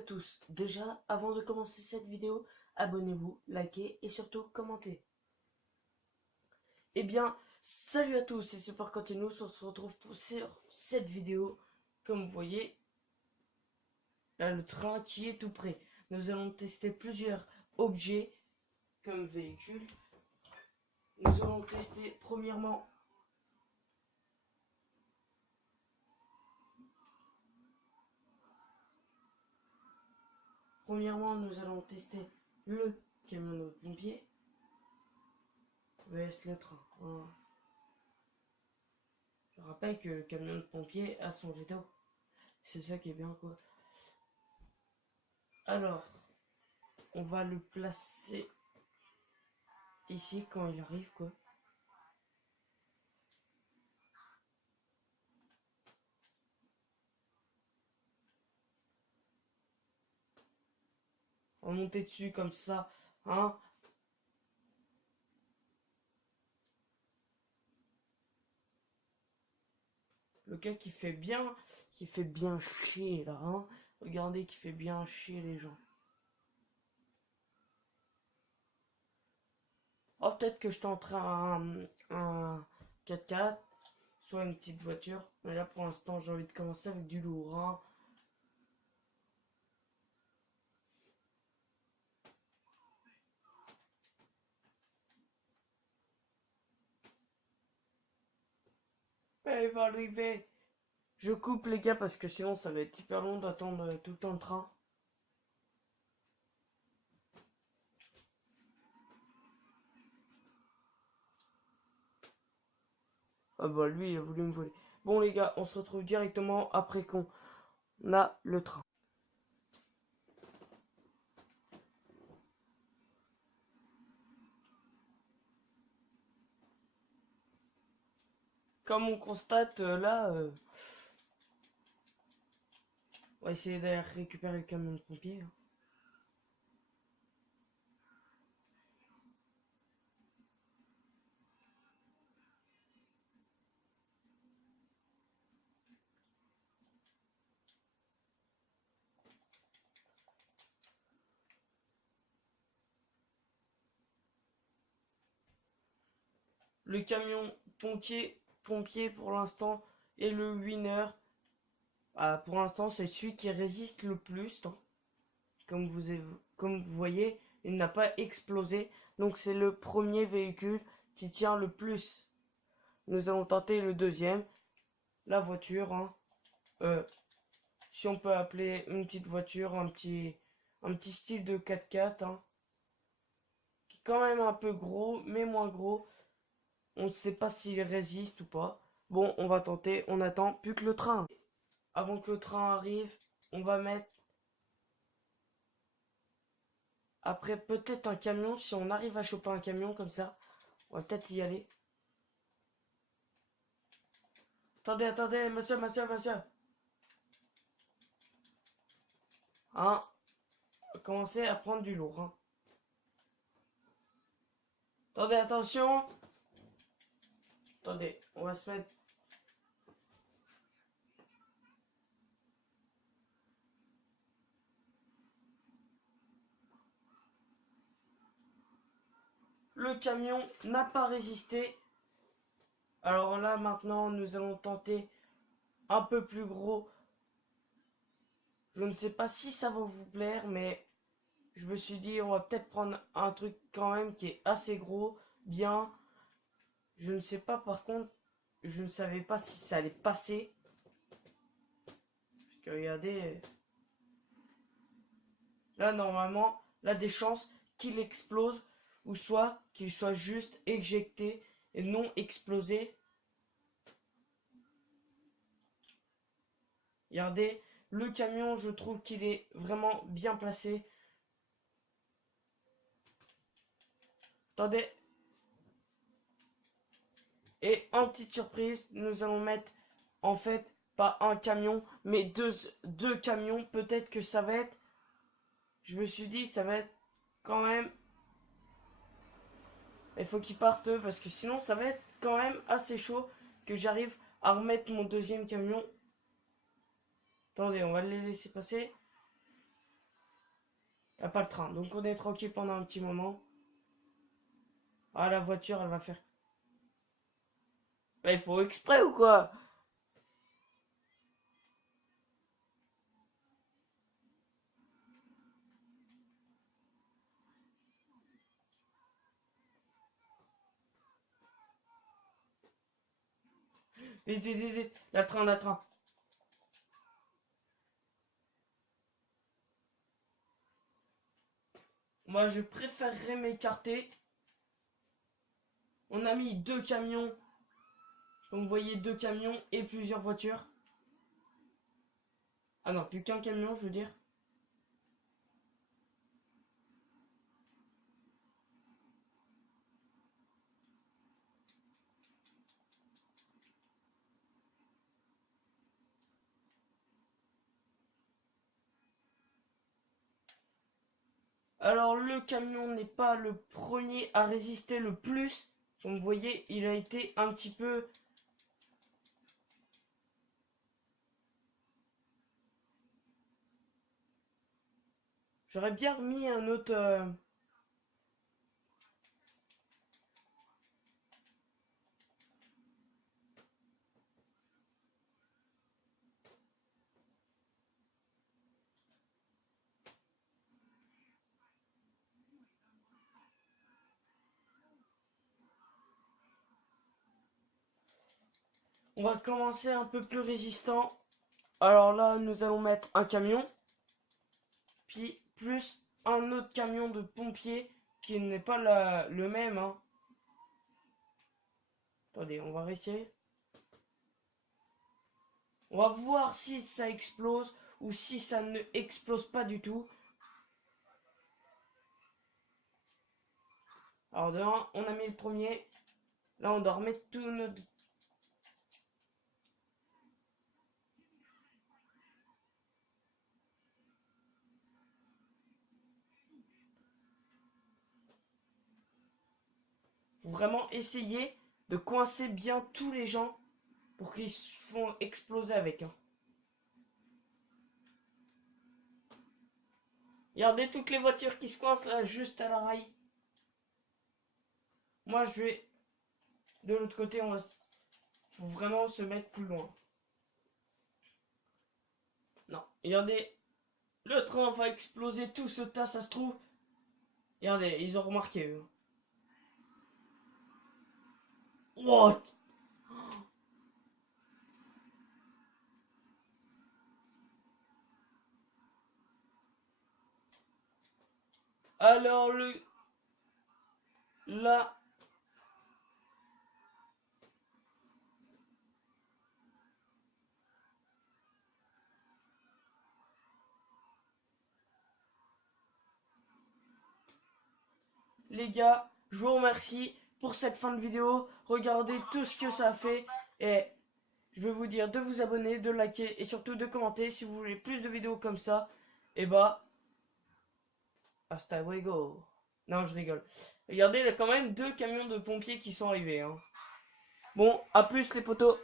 tous. Déjà, avant de commencer cette vidéo, abonnez-vous, likez et surtout commentez. Eh bien, salut à tous, c'est Super Continuous, on se retrouve sur cette vidéo. Comme vous voyez, là le train qui est tout prêt. Nous allons tester plusieurs objets comme véhicules. Nous allons tester premièrement nous allons tester le camion de pompier vs le train. Voilà. Je rappelle que le camion de pompier a son jet d'eau. C'est ça qui est bien quoi. Alors, on va le placer ici quand il arrive quoi. On va monter dessus comme ça, hein. Le gars qui fait bien chier là, hein. Regardez qui fait bien chier les gens. Oh, peut-être que je tenterai un 4x4, soit une petite voiture. Mais là, pour l'instant, j'ai envie de commencer avec du lourd, hein. Mais il va arriver. Je coupe les gars parce que sinon ça va être hyper long d'attendre tout le temps le train. Ah bah lui il a voulu me voler. Bon les gars, on se retrouve directement après qu'on a le train. Comme on constate là, on va essayer d'aller récupérer le camion de pompier, hein. Le camion pompier pour l'instant est le winner. Ah, pour l'instant c'est celui qui résiste le plus, hein. Comme vous voyez, il n'a pas explosé. Donc c'est le premier véhicule qui tient le plus. Nous allons tenter le deuxième. La voiture, hein. Si on peut appeler une petite voiture, un petit style de 4x4, hein. Qui est quand même un peu gros, mais moins gros. On ne sait pas s'il résiste ou pas. Bon, on va tenter, on attend plus que le train. Avant que le train arrive, on va mettre après peut-être un camion. Si on arrive à choper un camion comme ça, on va peut-être y aller. Attendez, monsieur. Hein, on va commencer à prendre du lourd, hein. Attendez, attention. Attendez, on va se mettre. Le camion n'a pas résisté. Alors là, maintenant, nous allons tenter un peu plus gros. Je ne sais pas si ça va vous plaire, mais je me suis dit, on va peut-être prendre un truc quand même qui est assez gros, bien. Je ne sais pas, par contre, je ne savais pas si ça allait passer. Parce que regardez, là, normalement, là, des chances qu'il explose, ou soit qu'il soit juste éjecté et non explosé. Regardez, le camion, je trouve qu'il est vraiment bien placé. Attendez. Et en petite surprise, nous allons mettre, en fait, pas un camion, mais deux camions. Peut-être que ça va être, je me suis dit, ça va être quand même, il faut qu'ils partent parce que sinon ça va être quand même assez chaud que j'arrive à remettre mon deuxième camion. Attendez, on va les laisser passer. Y a pas le train. Donc on est tranquille pendant un petit moment. Ah, la voiture, elle va faire. Bah, il faut exprès ou quoi? Vite, vite, vite, vite. La train, la train. Moi, je préférerais m'écarter. On a mis 2 camions. Comme vous voyez, 2 camions et plusieurs voitures. Ah non, plus qu'un camion, je veux dire. Alors, le camion n'est pas le premier à résister le plus. Comme vous voyez, il a été un petit peu... J'aurais bien remis un autre... On va commencer un peu plus résistant. Alors là, nous allons mettre un camion. Puis plus un autre camion de pompiers qui n'est pas le même. Hein. Attendez, on va réessayer. On va voir si ça explose ou si ça ne explose pas du tout. Alors de 1, on a mis le premier. Là, on doit remettre tout notre... Faut vraiment essayer de coincer bien tous les gens pour qu'ils se font exploser avec. Hein. Regardez toutes les voitures qui se coincent là, juste à la rail. Moi, je vais... De l'autre côté, on va... Faut vraiment se mettre plus loin. Non, regardez. Le train va exploser tout ce tas, ça se trouve. Regardez, ils ont remarqué, eux. What? Alors, là, les gars, je vous remercie pour cette fin de vidéo. Regardez tout ce que ça a fait. Et je vais vous dire de vous abonner, de liker et surtout de commenter si vous voulez plus de vidéos comme ça. Et bah, hasta luego. Non, je rigole. Regardez, il y a quand même 2 camions de pompiers qui sont arrivés. Hein. Bon, à plus les potos.